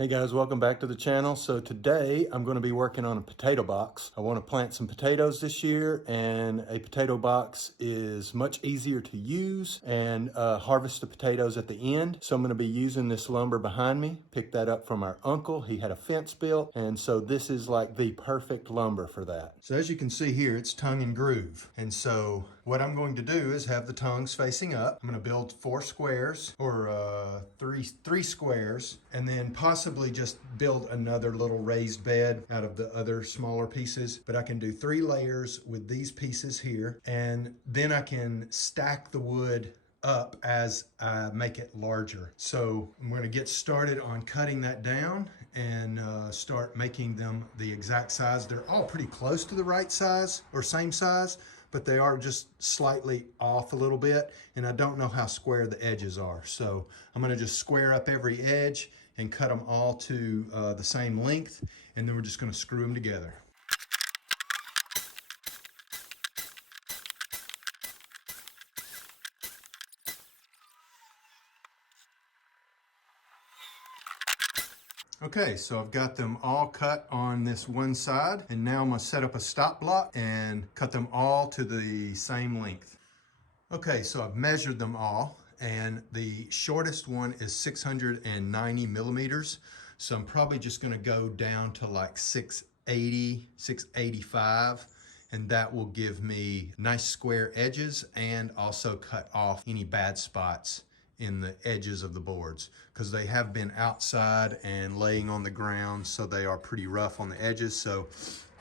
Hey guys, welcome back to the channel. So today I'm going to be working on a potato box. I want to plant some potatoes this year, and a potato box is much easier to use and harvest the potatoes at the end. So I'm going to be using this lumber behind me. Picked that up from our uncle. He had a fence built, and so this is like the perfect lumber for that. So as you can see here, it's tongue and groove. And so what I'm going to do is have the tongues facing up. I'm going to build 4 squares or three squares, and then possibly just build another little raised bed out of the other smaller pieces. But I can do 3 layers with these pieces here, and then I can stack the wood up as I make it larger. So I'm going to get started on cutting that down and start making them the exact size. They're all pretty close to the right size or same size, but they are just slightly off a little bit, and I don't know how square the edges are. So I'm going to just square up every edge and cut them all to the same length, and then we're just going to screw them together. Okay, so I've got them all cut on this one side, and now I'm going to set up a stop block and cut them all to the same length. Okay, so I've measured them all, and the shortest one is 690 millimeters. So I'm probably just going to go down to like 680, 685, and that will give me nice square edges and also cut off any bad spots in the edges of the boards, because they have been outside and laying on the ground, so they are pretty rough on the edges. So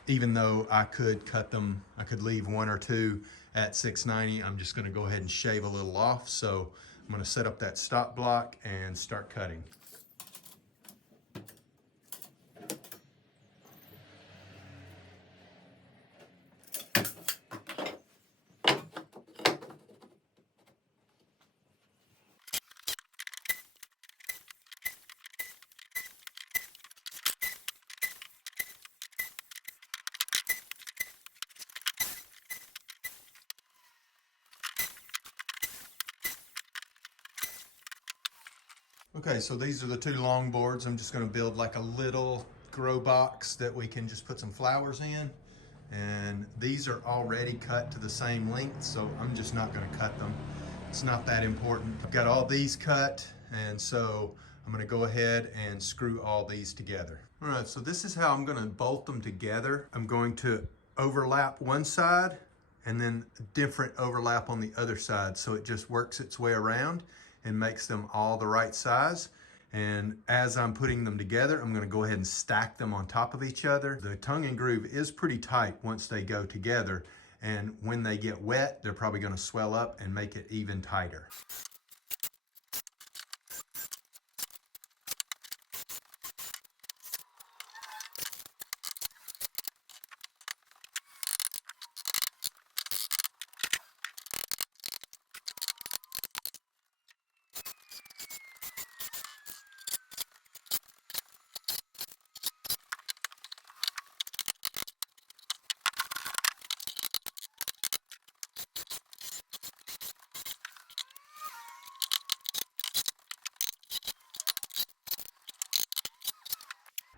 even though I could cut them, I could leave 1 or 2 at 690, I'm just going to go ahead and shave a little off. So I'm going to set up that stop block and start cutting. Okay, so these are the 2 long boards. I'm just going to build like a little grow box that we can just put some flowers in. And these are already cut to the same length, so I'm just not going to cut them. It's not that important. I've got all these cut, and so I'm going to go ahead and screw all these together. All right, so this is how I'm going to bolt them together. I'm going to overlap one side and then a different overlap on the other side, so it just works its way around and makes them all the right size. And as I'm putting them together, I'm going to go ahead and stack them on top of each other. The tongue and groove is pretty tight once they go together, and when they get wet, they're probably going to swell up and make it even tighter.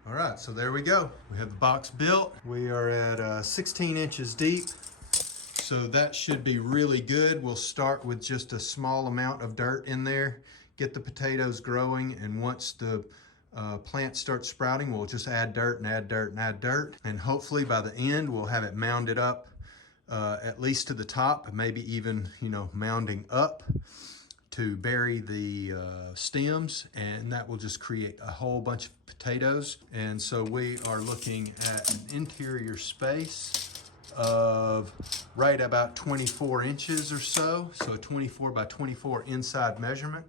All right, so there we go. We have the box built. We are at 16 inches deep, so that should be really good. We'll start with just a small amount of dirt in there, get the potatoes growing, and once the plant starts sprouting, we'll just add dirt and add dirt and add dirt, and hopefully by the end we'll have it mounded up at least to the top, maybe even, mounding up to bury the stems, and that will just create a whole bunch of potatoes. And so we are looking at an interior space of right about 24 inches or so, so a 24 by 24 inside measurement.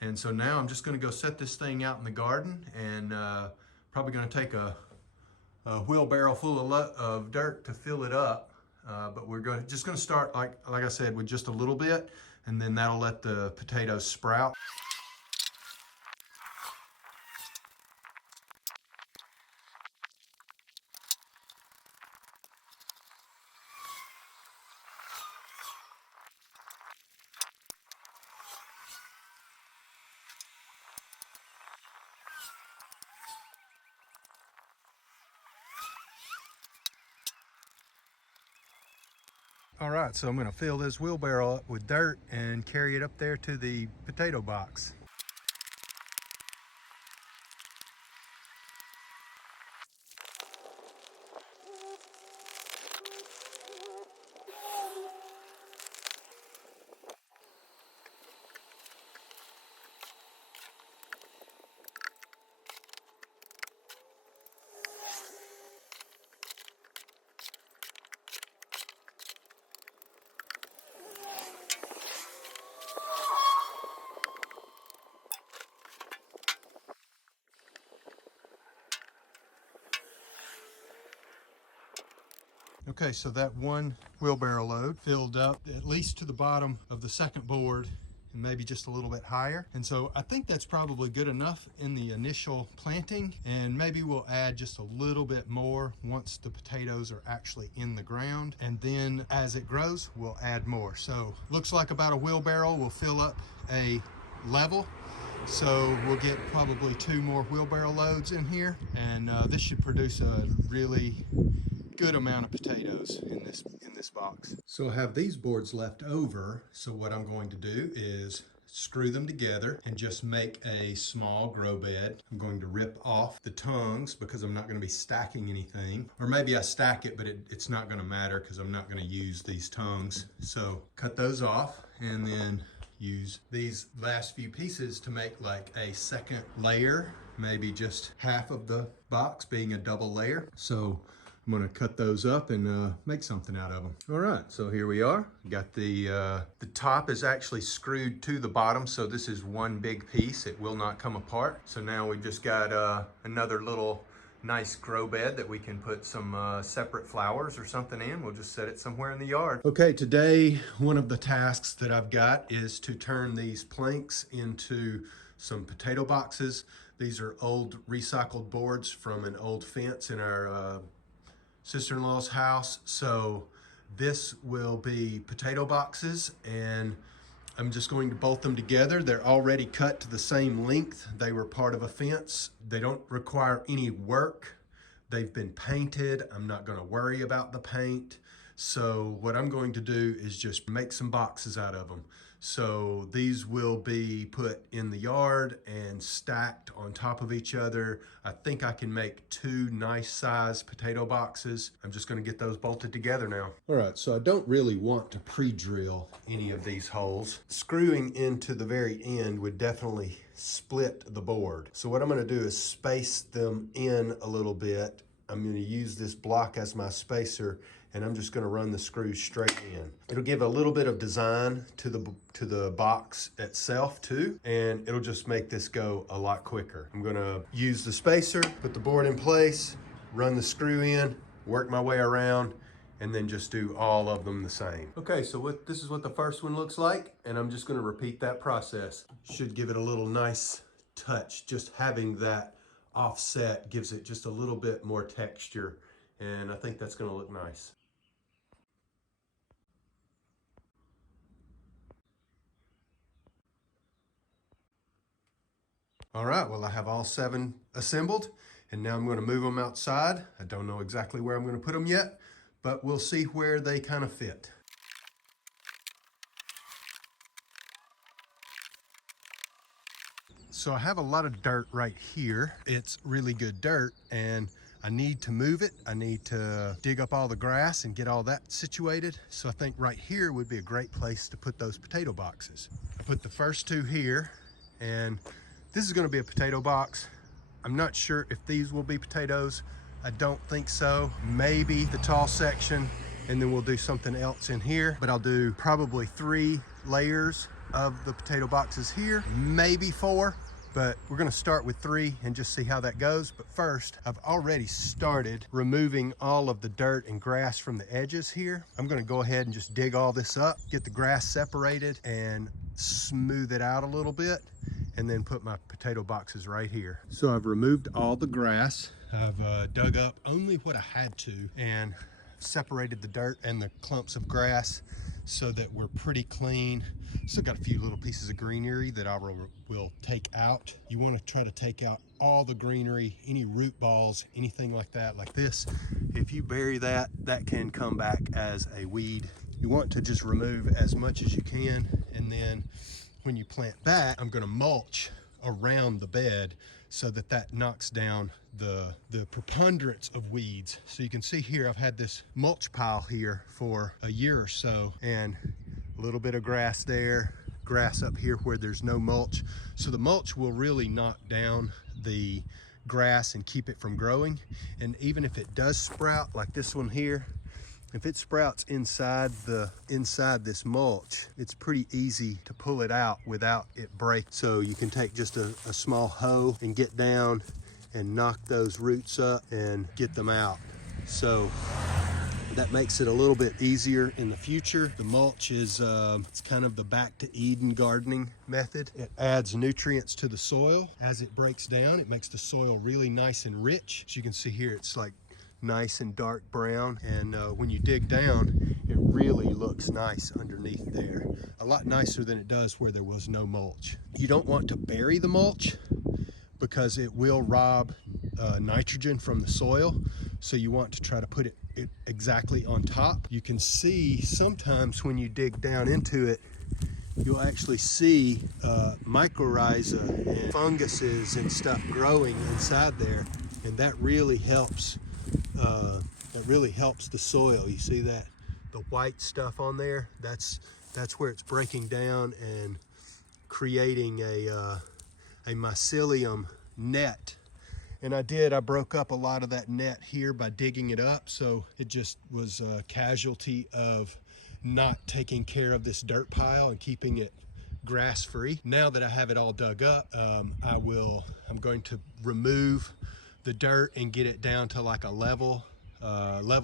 And so now I'm just going to go set this thing out in the garden, and probably going to take a wheelbarrow full of dirt to fill it up. But we're just going to start, like I said, with just a little bit, and then that'll let the potatoes sprout. All right, so I'm gonna fill this wheelbarrow up with dirt and carry it up there to the potato box. Okay, so that one wheelbarrow load filled up at least to the bottom of the second board and maybe just a little bit higher. And so I think that's probably good enough in the initial planting, and maybe we'll add just a little bit more once the potatoes are actually in the ground. And then as it grows, we'll add more. So looks like about a wheelbarrow will fill up a level. So we'll get probably 2 more wheelbarrow loads in here, and this should produce a really good amount of potatoes in this box. So I have these boards left over, so what I'm going to do is screw them together and just make a small grow bed. I'm going to rip off the tongues because I'm not going to be stacking anything, or maybe I stack it, but it's not going to matter because I'm not going to use these tongues. So cut those off and then use these last few pieces to make like a second layer, maybe just half of the box being a double layer. So I'm gonna cut those up and make something out of them. All right, so here we are. Got the top is actually screwed to the bottom, so this is one big piece. It will not come apart. So now we've just got another little nice grow bed that we can put some separate flowers or something in. We'll just set it somewhere in the yard. Okay, today one of the tasks that I've got is to turn these planks into some potato boxes. These are old recycled boards from an old fence in our sister-in-law's house. So this will be potato boxes, and I'm just going to bolt them together. They're already cut to the same length. They were part of a fence. They don't require any work. They've been painted. I'm not going to worry about the paint. So what I'm going to do is just make some boxes out of them. So these will be put in the yard and stacked on top of each other. I think I can make 2 nice size potato boxes. I'm just going to get those bolted together now. All right, so I don't really want to pre-drill any of these holes. Screwing into the very end would definitely split the board. So what I'm going to do is space them in a little bit. I'm going to use this block as my spacer, and I'm just going to run the screws straight in. It'll give a little bit of design to the box itself too, and it'll just make this go a lot quicker. I'm going to use the spacer, put the board in place, run the screw in, work my way around, and then just do all of them the same. Okay, so this is what the first one looks like, and I'm just going to repeat that process. Should give it a little nice touch. Just having that offset gives it just a little bit more texture, and I think that's going to look nice. All right, well, I have all 7 assembled, and now I'm going to move them outside. I don't know exactly where I'm going to put them yet, but we'll see where they kind of fit. So I have a lot of dirt right here. It's really good dirt, and I need to move it. I need to dig up all the grass and get all that situated. So I think right here would be a great place to put those potato boxes. I put the first 2 here, and this is going to be a potato box. I'm not sure if these will be potatoes. I don't think so. Maybe the tall section, and then we'll do something else in here. But I'll do probably 3 layers of the potato boxes here, maybe 4. But we're going to start with 3 and just see how that goes. But first, I've already started removing all of the dirt and grass from the edges here. I'm going to go ahead and just dig all this up, get the grass separated, and smooth it out a little bit, and then put my potato boxes right here. So I've removed all the grass. I've dug up only what I had to and separated the dirt and the clumps of grass so that we're pretty clean. Still got a few little pieces of greenery that I will take out. You want to try to take out all the greenery, any root balls, anything like that, like this. If you bury that, that can come back as a weed You want to just remove as much as you can, and then when you plant back, I'm going to mulch around the bed so that that knocks down the preponderance of weeds. So you can see here, I've had this mulch pile here for a year or so, and a little bit of grass there, grass up here where there's no mulch. So the mulch will really knock down the grass and keep it from growing. And even if it does sprout, like this one here, if it sprouts inside this mulch, it's pretty easy to pull it out without it break. So you can take just a small hoe and get down and knock those roots up and get them out. So that makes it a little bit easier in the future. The mulch is it's kind of the back to Eden gardening method. It adds nutrients to the soil. As it breaks down, it makes the soil really nice and rich. As you can see here, it's like nice and dark brown, and when you dig down, it really looks nice underneath there. A lot nicer than it does where there was no mulch. You don't want to bury the mulch because it will rob nitrogen from the soil, so you want to try to put it exactly on top. You can see sometimes when you dig down into it, you'll actually see mycorrhiza and funguses and stuff growing inside there, and that really helps the soil. You see that, the white stuff on there, that's where it's breaking down and creating a mycelium net. And I broke up a lot of that net here by digging it up, so it just was a casualty of not taking care of this dirt pile and keeping it grass free. Now that I have it all dug up, I'm going to remove the dirt and get it down to like a level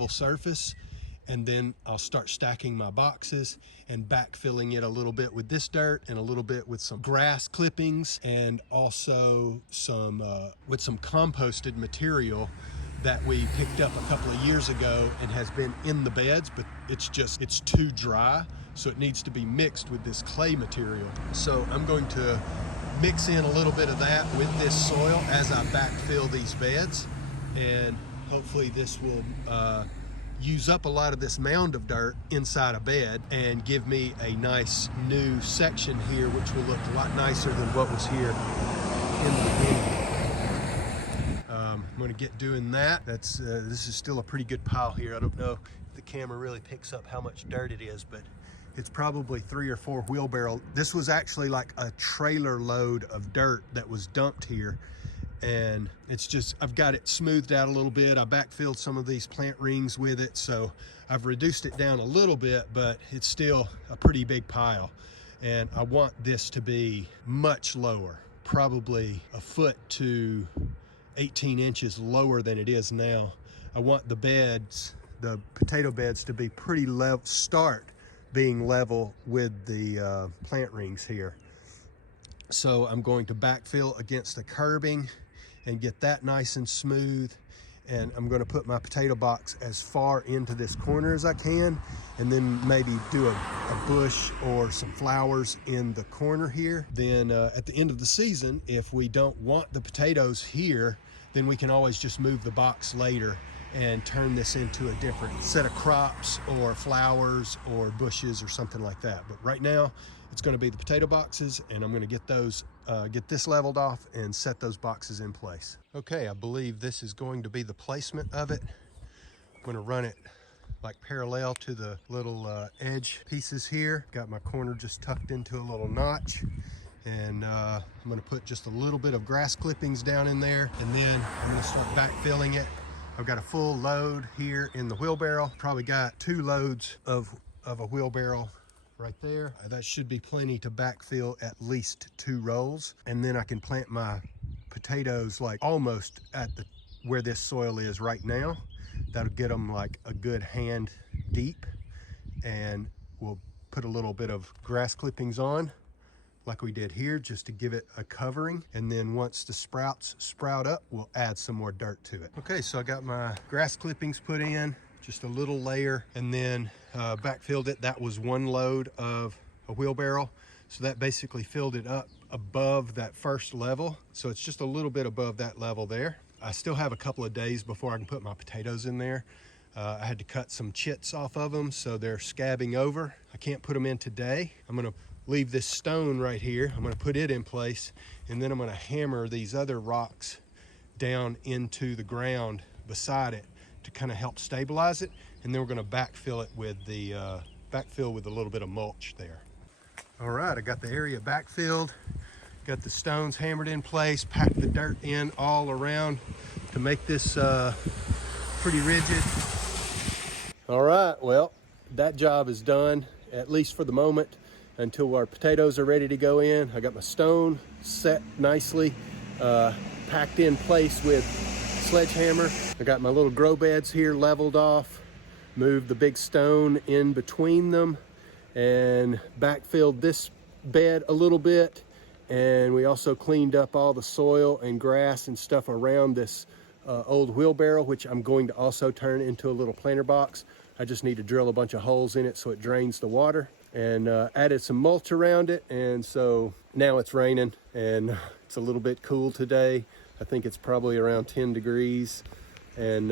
surface, and then I'll start stacking my boxes and backfilling it a little bit with this dirt and a little bit with some grass clippings, and also with some composted material that we picked up a couple of years ago and has been in the beds, but it's too dry, so it needs to be mixed with this clay material. So I'm going to mix in a little bit of that with this soil as I backfill these beds, and hopefully this will use up a lot of this mound of dirt inside a bed and give me a nice new section here, which will look a lot nicer than what was here in the beginning. I'm going to get doing that. This is still a pretty good pile here. I don't know if the camera really picks up how much dirt it is, but it's probably 3 or 4 wheelbarrow. This was actually like a trailer load of dirt that was dumped here. And it's just, I've got it smoothed out a little bit. I backfilled some of these plant rings with it, so I've reduced it down a little bit, but it's still a pretty big pile. And I want this to be much lower, probably a foot to 18 inches lower than it is now. I want the beds, the potato beds, to be pretty level, start being level with the plant rings here. So I'm going to backfill against the curbing and get that nice and smooth. And I'm going to put my potato box as far into this corner as I can, and then maybe do a bush or some flowers in the corner here. Then at the end of the season, if we don't want the potatoes here, then we can always just move the box later and turn this into a different set of crops or flowers or bushes or something like that. But right now, it's going to be the potato boxes, and I'm going to get those, get this leveled off and set those boxes in place. Okay, I believe this is going to be the placement of it. I'm going to run it like parallel to the little edge pieces here. Got my corner just tucked into a little notch, and I'm going to put just a little bit of grass clippings down in there, and then I'm going to start backfilling it. I've got a full load here in the wheelbarrow. Probably got 2 loads of a wheelbarrow right there. That should be plenty to backfill at least 2 rows. And then I can plant my potatoes like almost at where this soil is right now. That'll get them like a good hand deep. And we'll put a little bit of grass clippings on like we did here, just to give it a covering. And then once the sprouts sprout up, we'll add some more dirt to it. Okay, so I got my grass clippings put in, just a little layer, and then backfilled it. That was 1 load of a wheelbarrow. So that basically filled it up above that first level. So it's just a little bit above that level there. I still have a couple of days before I can put my potatoes in there. I had to cut some chits off of them, so they're scabbing over. I can't put them in today. I'm gonna leave this stone right here. I'm gonna put it in place, and then I'm gonna hammer these other rocks down into the ground beside it to kind of help stabilize it. And then we're gonna backfill it with the backfill with a little bit of mulch there. All right, I got the area backfilled, got the stones hammered in place, packed the dirt in all around to make this pretty rigid. All right, well, that job is done, at least for the moment, until our potatoes are ready to go in. I got my stone set nicely, packed in place with sledgehammer. I got my little grow beds here leveled off, moved the big stone in between them, and backfilled this bed a little bit. And we also cleaned up all the soil and grass and stuff around this old wheelbarrow, which I'm going to also turn into a little planter box. I just need to drill a bunch of holes in it so it drains the water, and added some mulch around it. And so now it's raining and it's a little bit cool today. I think it's probably around 10 degrees, and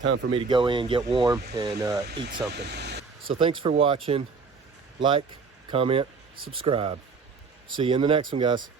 time for me to go in, get warm, and eat something. So thanks for watching. Like, comment, subscribe. See you in the next one, guys.